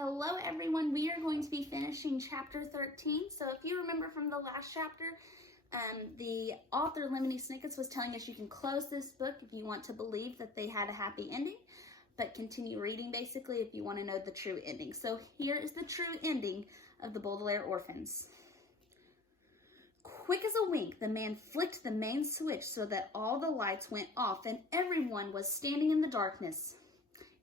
Hello everyone, we are going to be finishing chapter 13. So if you remember from the last chapter, the author Lemony Snickets was telling us you can close this book if you want to believe that they had a happy ending, but continue reading basically if you want to know the true ending. So here is the true ending of the Baudelaire Orphans. Quick as a wink, the man flicked the main switch so that all the lights went off and everyone was standing in the darkness.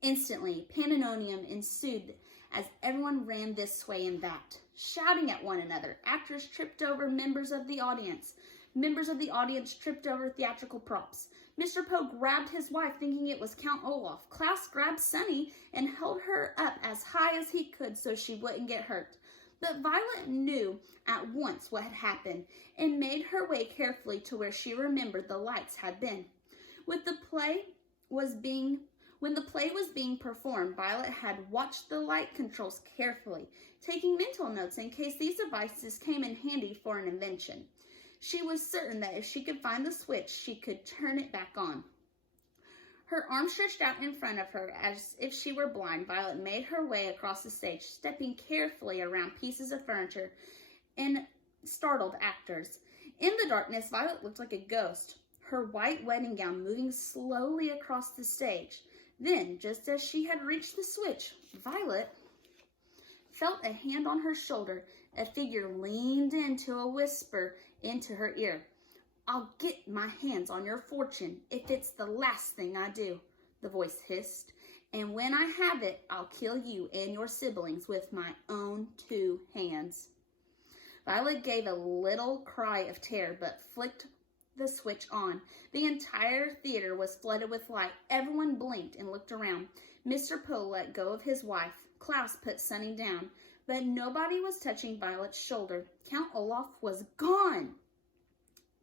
Instantly, pandemonium ensued as everyone ran this way and that, shouting at one another. Actors tripped over members of the audience. Members of the audience tripped over theatrical props. Mr. Poe grabbed his wife, thinking it was Count Olaf. Klaus grabbed Sunny and held her up as high as he could so she wouldn't get hurt. But Violet knew at once what had happened and made her way carefully to where she remembered the lights had been. When the play was being performed, Violet had watched the light controls carefully, taking mental notes in case these devices came in handy for an invention. She was certain that if she could find the switch, she could turn it back on. Her arm stretched out in front of her as if she were blind. Violet made her way across the stage, stepping carefully around pieces of furniture and startled actors. In the darkness, Violet looked like a ghost, her white wedding gown moving slowly across the stage. Then, just as she had reached the switch, Violet felt a hand on her shoulder. A figure leaned into a whisper into her ear. "I'll get my hands on your fortune if it's the last thing I do," the voice hissed. "And when I have it, I'll kill you and your siblings with my own 2 hands. Violet gave a little cry of terror, but flicked the switch on. The entire theater was flooded with light. Everyone blinked and looked around. Mr. Poe let go of his wife. Klaus put Sunny down, but nobody was touching Violet's shoulder. Count Olaf was gone.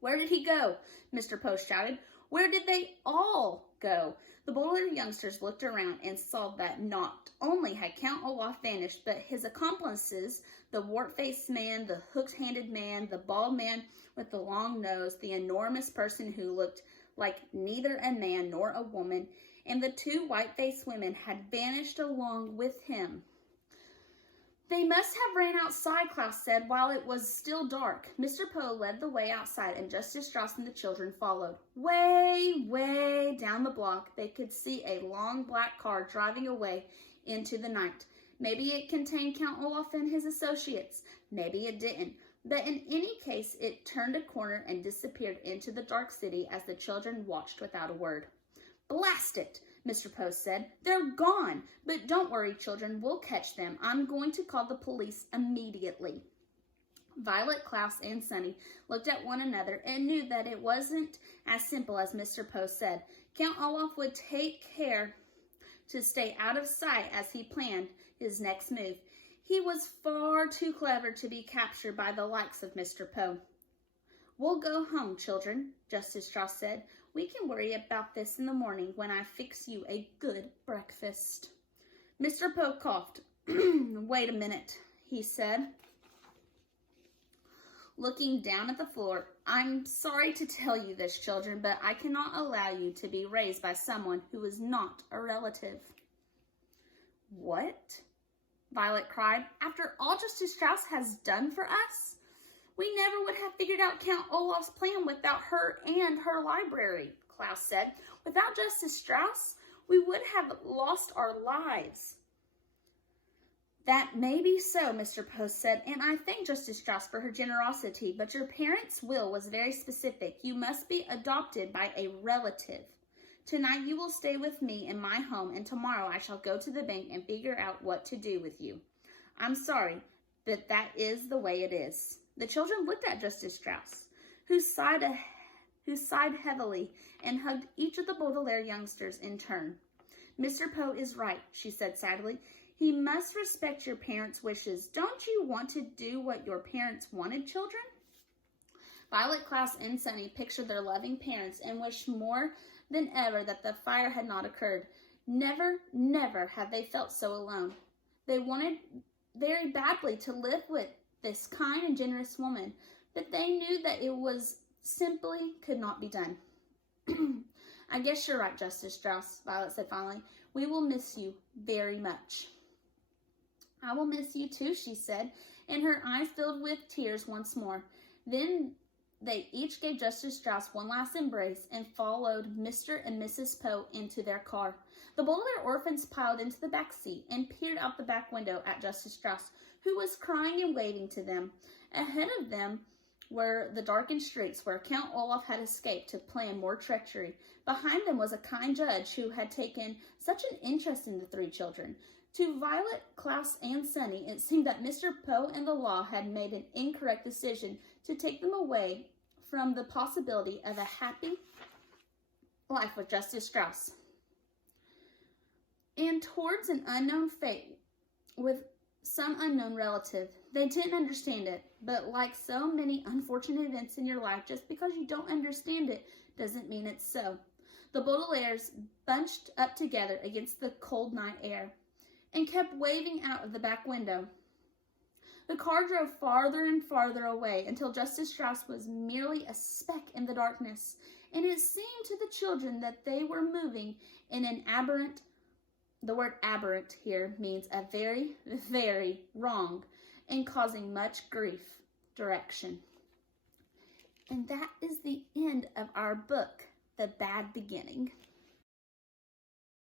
"Where did he go?" Mr. Poe shouted. "Where did they all go?" The Baudelaire youngsters looked around and saw that not only had Count Olaf vanished, but his accomplices, the wart-faced man, the hooked-handed man, the bald man with the long nose, the enormous person who looked like neither a man nor a woman, and the 2 white-faced women had vanished along with him. "They must have ran outside," Klaus said, while it was still dark. Mr. Poe led the way outside, and Justice Strauss and the children followed. Way down the block, they could see a long black car driving away into the night. Maybe it contained Count Olaf and his associates. Maybe it didn't. But in any case, it turned a corner and disappeared into the dark city as the children watched without a word. "Blast it," Mr. Poe said. "They're gone. But don't worry, children. We'll catch them. I'm going to call the police immediately." Violet, Klaus, and Sunny looked at one another and knew that it wasn't as simple as Mr. Poe said. Count Olaf would take care to stay out of sight as he planned his next move. He was far too clever to be captured by the likes of Mr. Poe. "We'll go home, children," Justice Strauss said. "We can worry about this in the morning when I fix you a good breakfast." Mr. Poe coughed. "Wait a minute," he said, looking down at the floor. "I'm sorry to tell you this, children, but I cannot allow you to be raised by someone who is not a relative." "What?" Violet cried. "After all Justice Strauss has done for us? We never would have figured out Count Olaf's plan without her and her library," Klaus said. "Without Justice Strauss, we would have lost our lives." "That may be so," Mr. Poe said, "and I thank Justice Strauss for her generosity, but your parents' will was very specific. You must be adopted by a relative. Tonight you will stay with me in my home, and tomorrow I shall go to the bank and figure out what to do with you. I'm sorry, but that is the way it is." The children looked at Justice Strauss, who sighed heavily and hugged each of the Baudelaire youngsters in turn. "Mr. Poe is right," she said sadly. "He must respect your parents' wishes. Don't you want to do what your parents wanted, children?" Violet, Klaus, and Sunny pictured their loving parents and wished more than ever that the fire had not occurred. Never had they felt so alone. They wanted very badly to live with this kind and generous woman, but they knew that it was simply could not be done. "I guess you're right, Justice Strauss," Violet said finally. "We will miss you very much." I will miss you too, she said, and her eyes filled with tears once more. Then they each gave Justice Strauss one last embrace and followed Mr. and Mrs. Poe into their car. The Baudelaire orphans piled into the back seat and peered out the back window at Justice Strauss, who was crying and waving to them. Ahead of them were the darkened streets where Count Olaf had escaped to plan more treachery. Behind them was a kind judge who had taken such an interest in the three children. To Violet, Klaus, and Sunny, it seemed that Mr. Poe and the law had made an incorrect decision to take them away from the possibility of a happy life with Justice Strauss and towards an unknown fate with some unknown relative. They didn't understand it, but like so many unfortunate events in your life, just because you don't understand it doesn't mean it's so. The Baudelaires bunched up together against the cold night air and kept waving out of the back window. The car drove farther and farther away until Justice Strauss was merely a speck in the darkness, and it seemed to the children that they were moving in an aberrant, the word aberrant here means a very, very wrong and causing much grief direction. And that is the end of our book, The Bad Beginning.